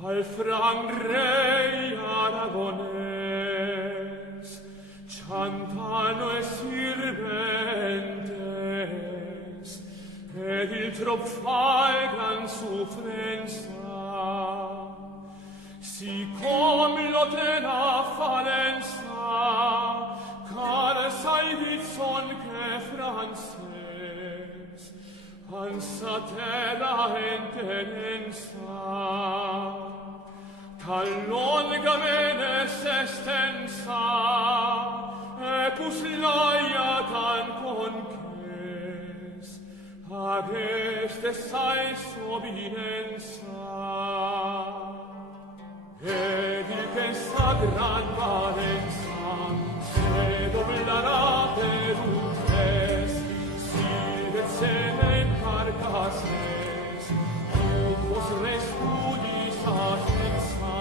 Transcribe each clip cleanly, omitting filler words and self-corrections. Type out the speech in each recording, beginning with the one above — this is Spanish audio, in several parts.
al franc rei aragonés, ciantano e sirventes, ed il tropfai gran sufrenza, sicom lo tena falenza, car sai dizzon che frances, ansa terra entenenza, tal longa menes estensa, epus loia tan conques, ageste sai sobinenza, ed il pensa gran valenza, se doblarà per un tres, si vezzene in carcasses, vos restudis atensa,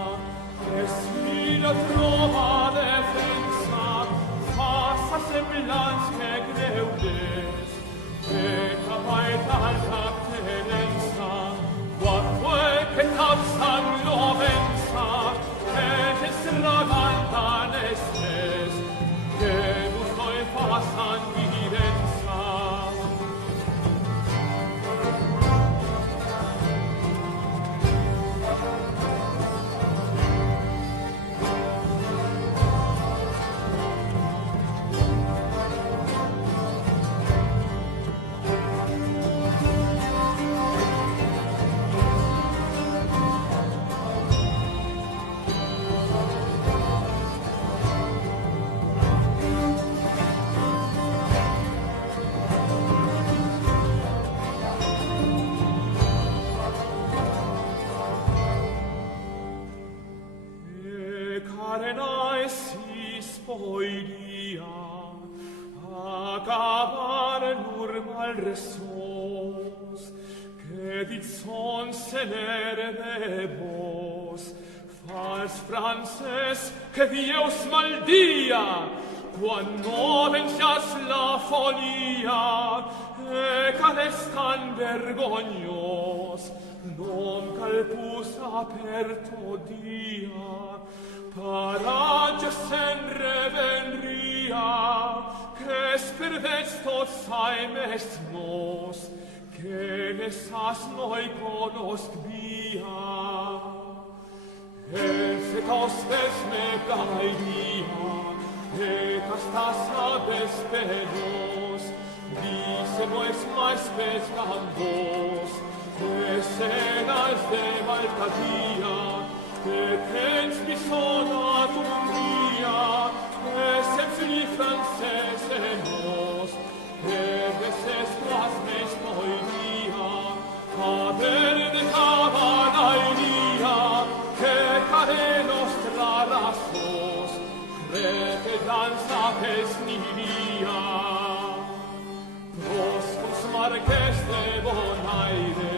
e si la trova defensa, fassa semblans che greudes, e capaetal captenenza, quatque che tapsan lovenza, et estravagan estes, che vos noi fassan vivenza. Carenae si spoidia, acabar nur mal resos, que ditzon senere vos, fals frances, que Dios maldia, quan novencias la folia, e cares tan vergognos, non calpus aperto dia, parage sen revenria, que sperdets tot saimest nos, que nesas noi conosc via. Et hostes me daeria, et astas abes penos, dicemo es mais pescam vos, escenas de Malcadia, et ens bisonatum via, esens li francesemos, et es quas mes poidia, haber de cavalairia, que care nostra rasos, rete danza pes nidia. Proscus marques de bonaire,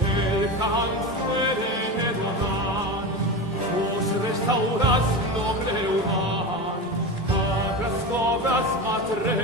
el canfere ne donan, vos restauras noble human, abras cobras matre